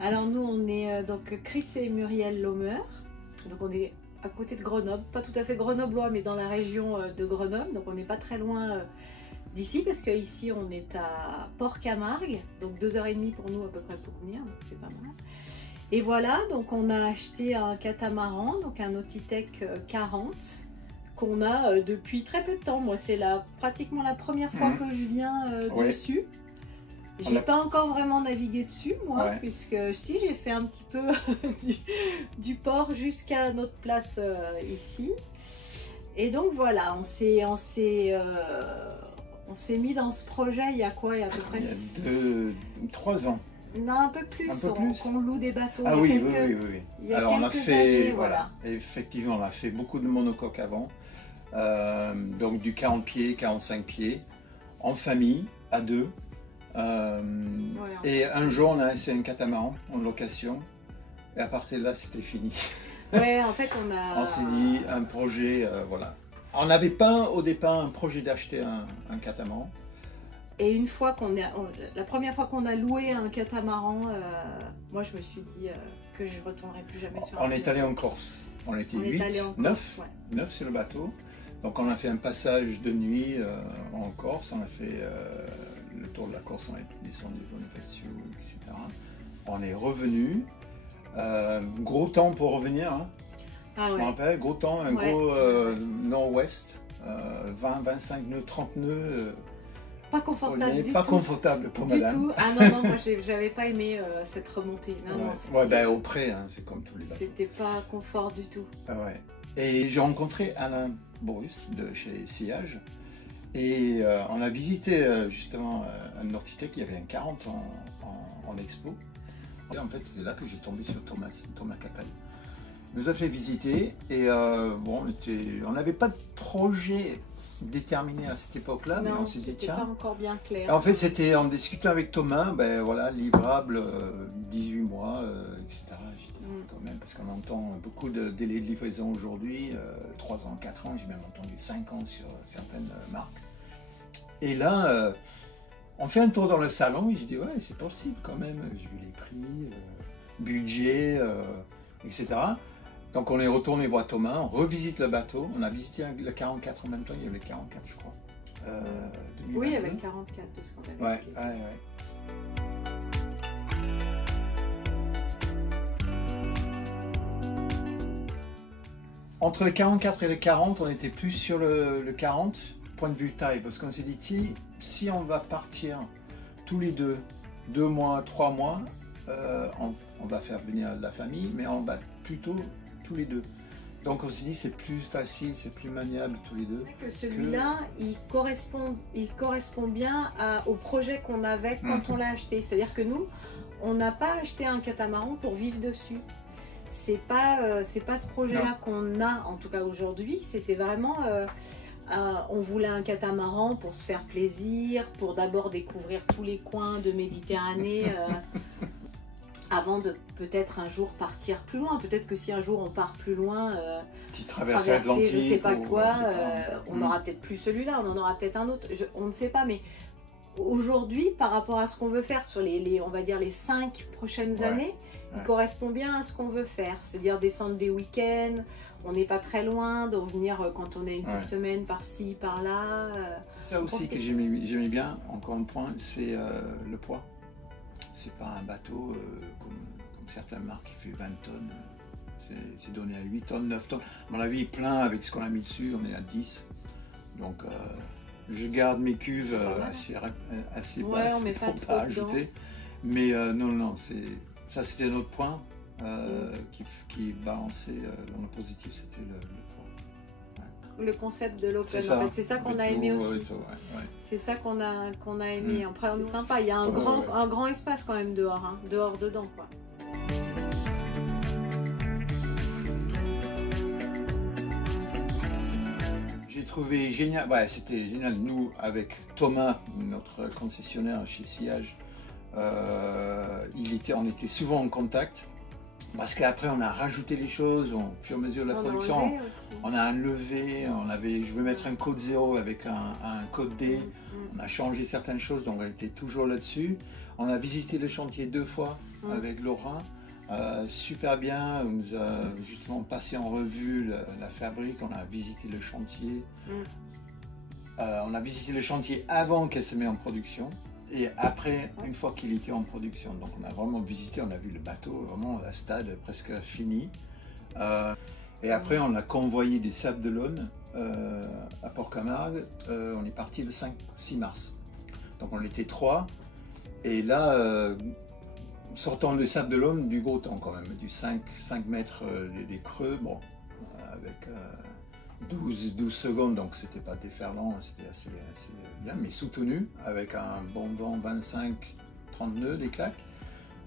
Alors nous, on est donc Chris et Muriel Laumer. Donc on est à côté de Grenoble, pas tout à fait grenoblois, mais dans la région de Grenoble. Donc on n'est pas très loin d'ici, parce qu'ici on est à Port-Camargue, donc 2h30 pour nous à peu près pour venir, donc c'est pas mal. Et voilà, donc on a acheté un catamaran, donc un Nautitech 40, qu'on a depuis très peu de temps. Moi, c'est pratiquement la première fois que je viens dessus. J'ai pas encore vraiment navigué dessus, moi, puisque si j'ai fait un petit peu du port jusqu'à notre place ici. Et donc voilà, on s'est mis dans ce projet il y a quoi? Il y a à peu près 3 ans. Non, un peu plus. On loue des bateaux. Ah oui. Il y a alors on a fait, années, voilà. Effectivement, on a fait beaucoup de monocoques avant. Donc du 40 pieds, 45 pieds, en famille, à deux. Et un jour, on a essayé un catamaran en location. Et à partir de là, c'était fini. Ouais, en fait, on s'est dit un projet, voilà. On n'avait pas au départ un projet d'acheter un catamaran. Et une fois la première fois qu'on a loué un catamaran, moi je me suis dit que je ne retournerai plus jamais sur un On est allé en Corse. On était 9 sur le bateau. Donc on a fait un passage de nuit en Corse. On a fait le tour de la Corse, on est descendu Bonifacio, etc. On est revenu. Gros temps pour revenir. Hein. Je me rappelle, gros temps, un gros nord-ouest. 20, 25 nœuds, 30 nœuds. Pas confortable du tout. Pas confortable pour madame. Du tout. Ah non, moi j'avais pas aimé cette remontée. Non, au près, hein, c'est comme tous les bateaux. C'était pas confort du tout. Et j'ai rencontré Alain Borus de chez Sillage. Et on a visité justement un Nautitech, il y avait un 40 en expo. Et en fait, c'est là que j'ai tombé sur Thomas Capel. Il nous a fait visiter et bon, on n'avait pas de projet déterminé à cette époque-là, mais on s'est dit tiens. Pas encore bien clair. En fait, c'était en discutant avec Thomas, ben voilà, livrable, 18 mois, etc. Quand même, parce qu'on entend beaucoup de délais de livraison aujourd'hui, 3 ans, 4 ans, j'ai même entendu 5 ans sur certaines marques. Et là, on fait un tour dans le salon et je dis ouais, c'est possible quand même. J'ai vu les prix, budget, etc. Donc on est retourné voir Thomas, on revisite le bateau, on a visité le 44 en même temps, il y avait le 44 je crois. Oui, il y avait le 44 parce qu'on avait Entre le 44 et le 40, on était plus sur le 40, point de vue taille, parce qu'on s'est dit, si on va partir tous les deux, 2 mois, 3 mois, on va faire venir la famille, mais on va plutôt tous les deux. Donc on s'est dit, c'est plus facile, c'est plus maniable tous les deux. Que celui-là, il correspond bien au projet qu'on avait quand on l'a acheté. C'est-à-dire que nous, on n'a pas acheté un catamaran pour vivre dessus. C'est pas ce projet-là qu'on a, en tout cas aujourd'hui. C'était vraiment, on voulait un catamaran pour se faire plaisir, pour d'abord découvrir tous les coins de Méditerranée, avant de peut-être un jour partir plus loin. Peut-être que si un jour on part plus loin, traverser je sais pas quoi, on n'aura peut-être plus celui-là, on en aura peut-être un autre, on ne sait pas. Mais aujourd'hui, par rapport à ce qu'on veut faire sur on va dire les 5 prochaines années, il correspond bien à ce qu'on veut faire, c'est-à-dire descendre des week-ends, on n'est pas très loin, de revenir quand on a une petite semaine par-ci, par-là. Ça aussi que j'aimais bien, encore un point, c'est le poids. C'est pas un bateau comme certaines marques qui fait 20 tonnes, c'est donné à 8 tonnes, 9 tonnes. À mon avis, plein avec ce qu'on a mis dessus, on est à 10. Donc je garde mes cuves assez basses pour ne pas ajouter. Mais non, ça c'était un autre point qui balançait dans le positif, c'était le poids. Le concept de l'open, en fait, c'est ça qu'on a aimé aussi. C'est ça qu'on a aimé. Après, c'est sympa, il y a un grand espace quand même dehors, hein, dedans quoi. J'ai trouvé génial, c'était génial. Nous, avec Thomas, notre concessionnaire chez Sillage, on était souvent en contact. Parce qu'après, on a rajouté les choses au fur et à mesure de la production. On a enlevé, je veux mettre un code 0 avec un code D. On a changé certaines choses, donc on était toujours là-dessus. On a visité le chantier 2 fois avec Laura. Super bien, on nous a justement passé en revue la fabrique, on a visité le chantier. On a visité le chantier avant qu'elle se mette en production. Et après, une fois qu'il était en production, donc on a vraiment visité, on a vu le bateau, vraiment la stade presque fini. Et après, on a convoyé des Sables d'Olonne à Port-Camargue. On est parti le 6 mars. Donc on était 3. Et là, sortant le Sables d'Olonne, du gros temps quand même, du 5 mètres des creux, bon, avec 12 secondes, donc c'était pas déferlant, c'était assez bien, mais soutenu, avec un bon vent 25-30 nœuds, des claques.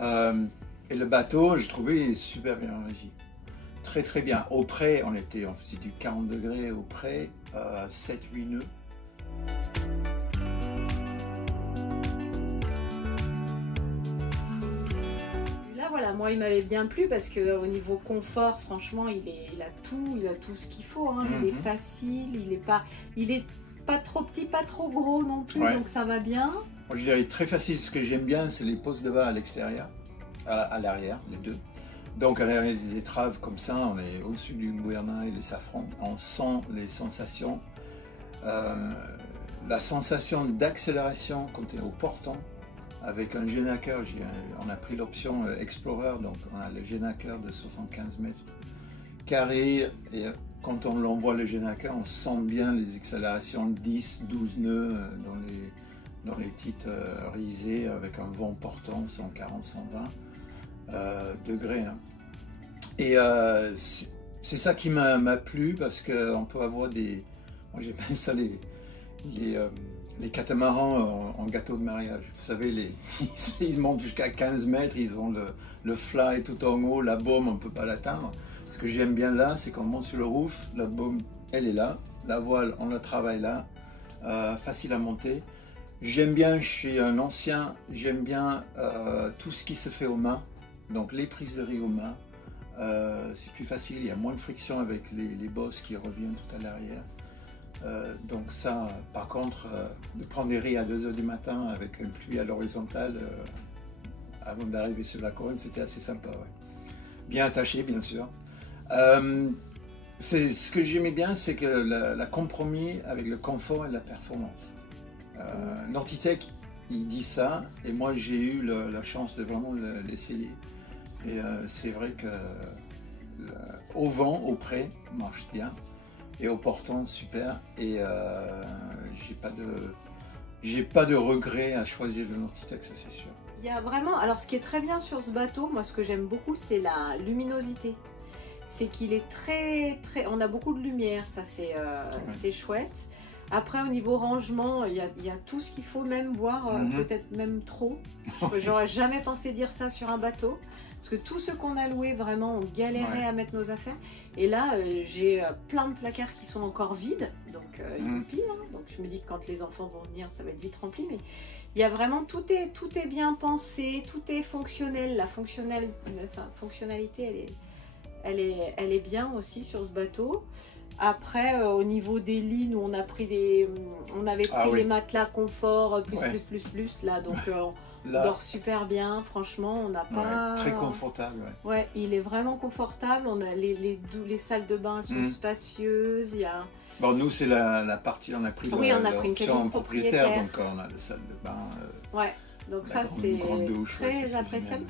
Et le bateau, je trouvais super bien régi. Très très bien. Au près, on faisait du 40 degrés au près, 7-8 nœuds. Voilà, moi il m'avait bien plu parce qu'au niveau confort, franchement, il a tout ce qu'il faut. Hein. Il est facile, il est pas trop petit, pas trop gros non plus, donc ça va bien. Moi, je dirais très facile. Ce que j'aime bien, c'est les postes de bas à l'extérieur, à l'arrière, les deux. Donc à l'arrière des étraves comme ça, on est au-dessus du gouvernail et les safrans. On sent les sensations, la sensation d'accélération quand on est au portant. Avec un Genaker, on a pris l'option Explorer, donc on a le Genaker de 75 mètres carrés. Et quand on l'envoie le Genaker, on sent bien les accélérations de 10-12 nœuds dans les titres risés avec un vent portant 140-120 degrés. Hein. Et c'est ça qui m'a plu parce qu'on peut avoir des. Moi j'aime ça les catamarans en gâteau de mariage. Vous savez, ils montent jusqu'à 15 mètres, ils ont le fly tout en haut, la baume, on ne peut pas l'atteindre. Ce que j'aime bien là, c'est qu'on monte sur le roof, la baume, elle est là, la voile, on la travaille là, facile à monter. J'aime bien, je suis un ancien, j'aime bien tout ce qui se fait aux mains, donc les prises de riz aux mains. C'est plus facile, il y a moins de friction avec les bosses qui reviennent tout à l'arrière. Donc ça, par contre, de prendre des riz à 2 h du matin avec une pluie à l'horizontale avant d'arriver sur la couronne, c'était assez sympa. Ouais. Bien attaché, bien sûr. Ce que j'aimais bien, c'est que la compromis avec le confort et la performance. Nortitech, il dit ça, et moi j'ai eu la chance de vraiment l'essayer. Et c'est vrai que au vent, au près, marche bien. Et au portant, super. Et j'ai pas de regret à choisir le Nortitech, ça c'est sûr. Il y a vraiment, alors ce qui est très bien sur ce bateau, moi ce que j'aime beaucoup, c'est la luminosité. C'est qu'il est on a beaucoup de lumière, ça c'est chouette. Après au niveau rangement, il y a tout ce qu'il faut, même voir, peut-être même trop. J'aurais jamais pensé dire ça sur un bateau. Parce que tous ceux qu'on a loués, vraiment, on galérait à mettre nos affaires. Et là, j'ai plein de placards qui sont encore vides. Donc, youpi, hein. Donc, je me dis que quand les enfants vont venir, ça va être vite rempli. Mais il y a vraiment, tout est bien pensé, tout est fonctionnel. La fonctionnalité, elle est bien aussi sur ce bateau. Après, au niveau des lits, nous, on avait pris les matelas confort, plus, là. Donc, on dort super bien, franchement, on n'a pas... Très confortable, ouais. Il est vraiment confortable, on a les salles de bain sont spacieuses, il y a... Bon, nous, c'est la partie, on a pris l'option propriétaire, donc on a la salle de bain. Ouais, donc ça, c'est très appréciable.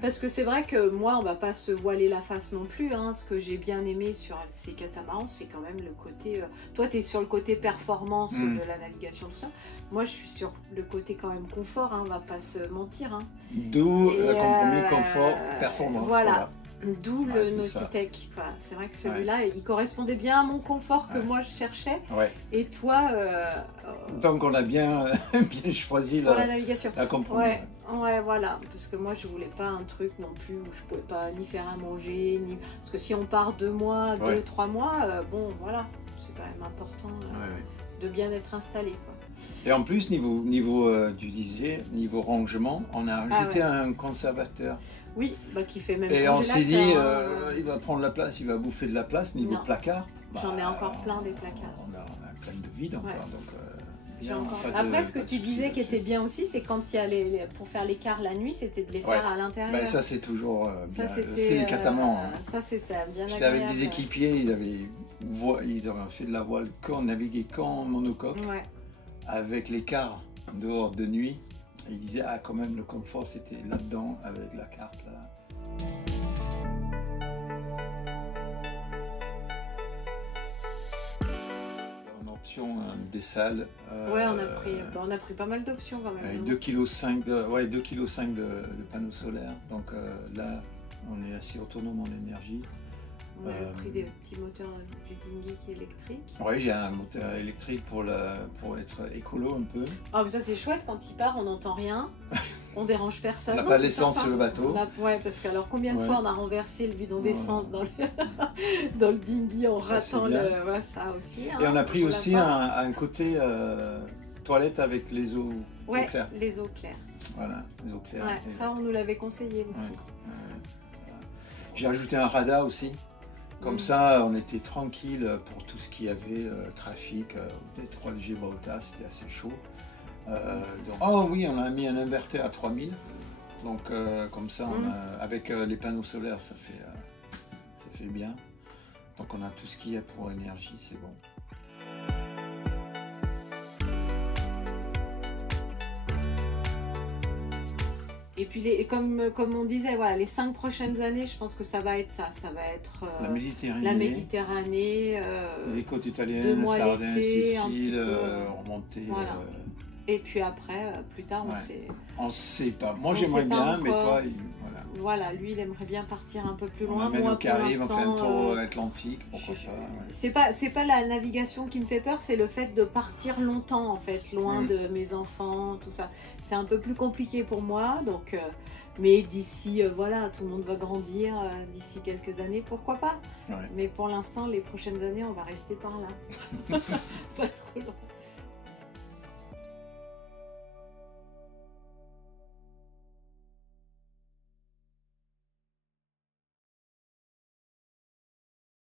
Parce que c'est vrai que moi, on va pas se voiler la face non plus. Hein. Ce que j'ai bien aimé sur ces catamarans, c'est quand même le côté... Toi, tu es sur le côté performance de la navigation, tout ça. Moi, je suis sur le côté quand même confort, hein. On va pas se mentir. Hein. D'où le compromis confort-performance. Voilà. D'où le Nortitech. C'est vrai que celui-là, il correspondait bien à mon confort que moi je cherchais. Ouais. Et toi... Donc on a bien choisi la navigation. La compromis. Ouais, voilà. Parce que moi je voulais pas un truc non plus où je pouvais pas ni faire à manger, ni... Parce que si on part 2 mois, 2-3 mois, bon voilà, c'est quand même important de bien être installé, quoi. Et en plus, tu disais, niveau rangement, on a ajouté un conservateur. Oui, qui fait même. Et on s'est dit, il va prendre la place, il va bouffer de la place niveau placard. J'en ai encore plein des placards. On a plein de vide encore. Donc, après, ce que tu disais qui était bien aussi, c'est quand il y a pour faire l'écart la nuit, c'était de les faire à l'intérieur. Ça, c'est toujours bien. C'est les catamarans. Ça, c'est bien agréable. J'étais avec des équipiers, ils avaient fait de la voile, navigué qu'en monocoque, avec l'écart dehors de nuit. Et ils disaient, quand même, le confort, c'était là-dedans, avec la carte, là. Des salles. On a pris pas mal d'options quand même. 2,5 kg de panneaux solaires. Donc là, on est assez autonome en énergie. On a pris des petits moteurs du dinghy qui est électrique. Oui, j'ai un moteur électrique pour être écolo un peu. Ah, mais ça c'est chouette, quand il part, on n'entend rien, on dérange personne. On n'a pas d'essence sur le bateau. Parce que alors combien de fois on a renversé le bidon d'essence dans le dinghy en ratant ça aussi. Et on a pris aussi un côté toilette avec les eaux claires. Les eaux claires. Voilà, les eaux claires. Ça on nous l'avait conseillé aussi. J'ai ajouté un radar aussi. Comme ça, on était tranquille pour tout ce qui avait trafic. Les 3G Volta, c'était assez chaud. On a mis un inverteur à 3000. Donc, comme ça, avec les panneaux solaires, ça fait bien. Donc, on a tout ce qu'il y a pour énergie, c'est bon. Et puis, comme on disait, les 5 prochaines années, je pense que ça va être ça. Ça va être la Méditerranée, les côtes italiennes, Sardaigne, Sicile, remonter. Et puis après, plus tard, on sait pas. Moi, j'aimerais bien, mais toi, voilà, lui, il aimerait bien partir un peu plus loin. Moi, au Caraïbes, on fait un tour atlantique, pourquoi pas. C'est pas la navigation qui me fait peur, c'est le fait de partir longtemps, en fait, loin de mes enfants, tout ça. C'est un peu plus compliqué pour moi, donc. Mais d'ici, tout le monde va grandir, d'ici quelques années, pourquoi pas. Mais pour l'instant, les prochaines années, on va rester par là. Pas trop loin.